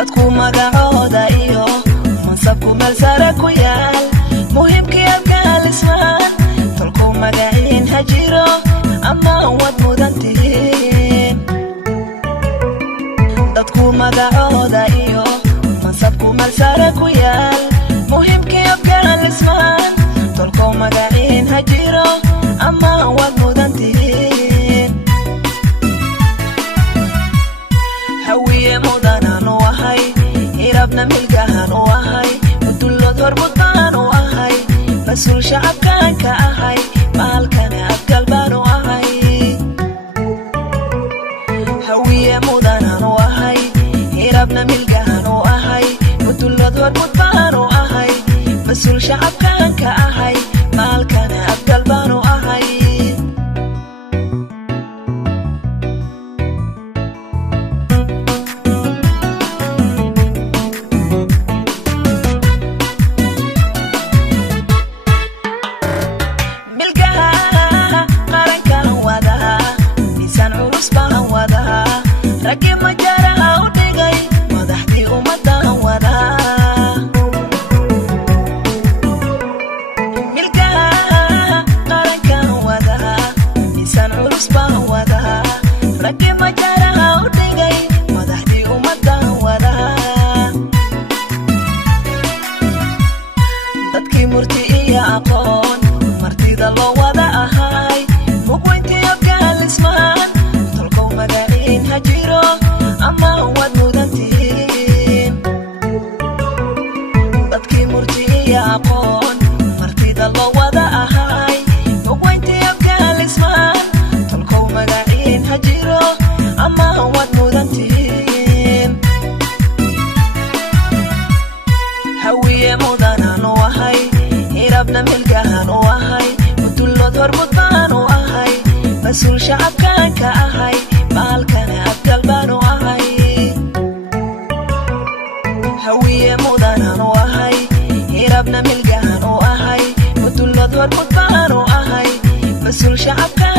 dadku magacooda iyo mansabku meel sare ku yaal muhiimkii abkaalismaan tolku magaciin hajiro ama wad mudantihiin dadku magacooda iyo mansabku meel sare ku yaal muhiimkii abkaalismaan tolku magaciin hajiro ama wad mudantihiin hawiye mudanaan u ahay hirabna milgahan u ahay mudullood horbudbaan u ahay mas-uul shacabkaan ka ahay maalkana abgal baan u ahay hawiye mudanaan u ahay hirabna milgahan u ahay mudullood horbudbaan u ahay mas-uul shacabkaan ka ahay maalkana abgal baan u ahay ragi majaraha u dhigay madaxdii ummadan wadaa milkaha qarankan wadaa miisaan culus baan wadaa ragi majaraha u dhigay madaxdii ummadan wadaa dadkii murti iyo aqoon martida loo wada ahay mugweyntii abkaalismaan tolkow magaciin hajiro ama wad mudantihiin dadkii murti iyo aqoon martida loo wada ahay mugweyntii abkaalismaan tolkow magaciin hajiro ama wad mudantihiin hawiye mudanaan u ahay hirabna milgahan u ahay mudullood horbudbaan u ahay mas-uul shacabkaan ka ahay maalkana abgal baan u ahay hawiye mudanaan u ahay hirabna milgahan u ahay mudullood horbudbaan u ahay mas-uul shacabka